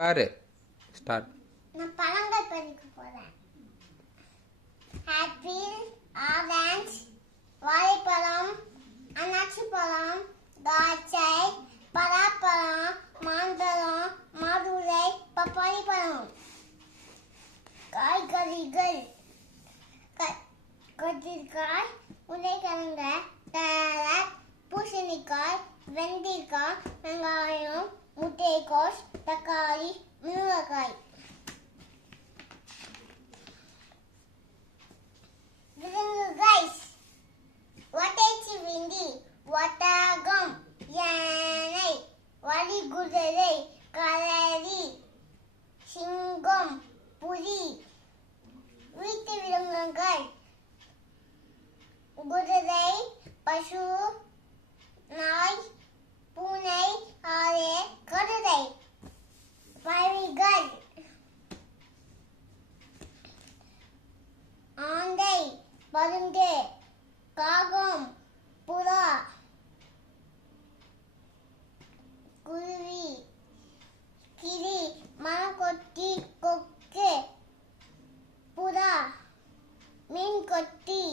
பாரு ஸ்டார்ட். நான் பழங்கள் படிக்க போறேன். ஆப்பிள், ஆரஞ்சு, வாழைப்பழம், அன்னாசி பழம், திராட்சை, பலாப்பழம், மாம்பழம், மாதுளை, பப்பாளி பழம். காய்கறிகள்: கத்திரிக்காய், உருளைக்கிழங்கு, கேரட், பூசணிக்காய், வெண்டைக்காய், வெங்காயம், முட்டைக்கோஸ், தக்காளி, மிளகாய். விலங்குகள்: ஒட்டகச்சிவிங்கி, ஒட்டகம், யானை, வரிகுதிரை, கரடி, சிங்கம், புலி. வீட்டு விலங்குகள்: குதிரை, பசு, நாய், பூனை, ஆடு, கழுதை. பறவைகள்: ஆந்தை, பருந்து, காகம், புறா. குருவி, கிளி, மரங்கொத்தி, கொக்கு, புறா, மீன்கொத்தி.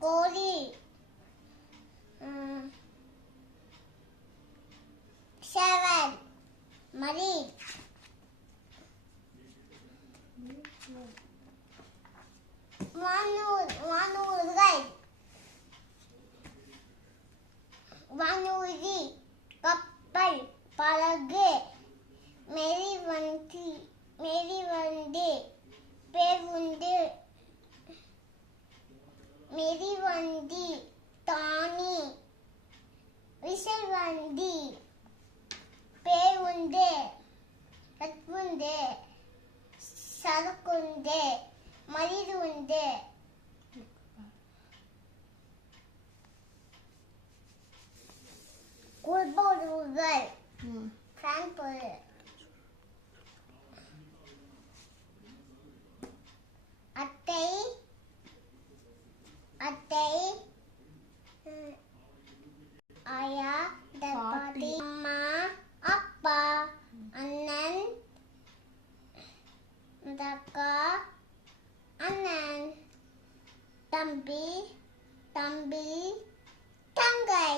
கோழி, சேவல், மணி. வானூர்கள்: வானூர்தி, கப்பல், படகு, மெரிவண்டி, பேருந்து, மெரிவண்டி, தானி, விசைவண்டி, பேருந்து, கட்புந்து, சரக்குந்து, மலிருந்து. குள்பொருள்கள்: பிரான்பொருள், அட்டை, ஆயா, பாட்டி, அம்மா, அப்பா, அண்ணன், அக்கா, அண்ணன், தம்பி, தங்கை.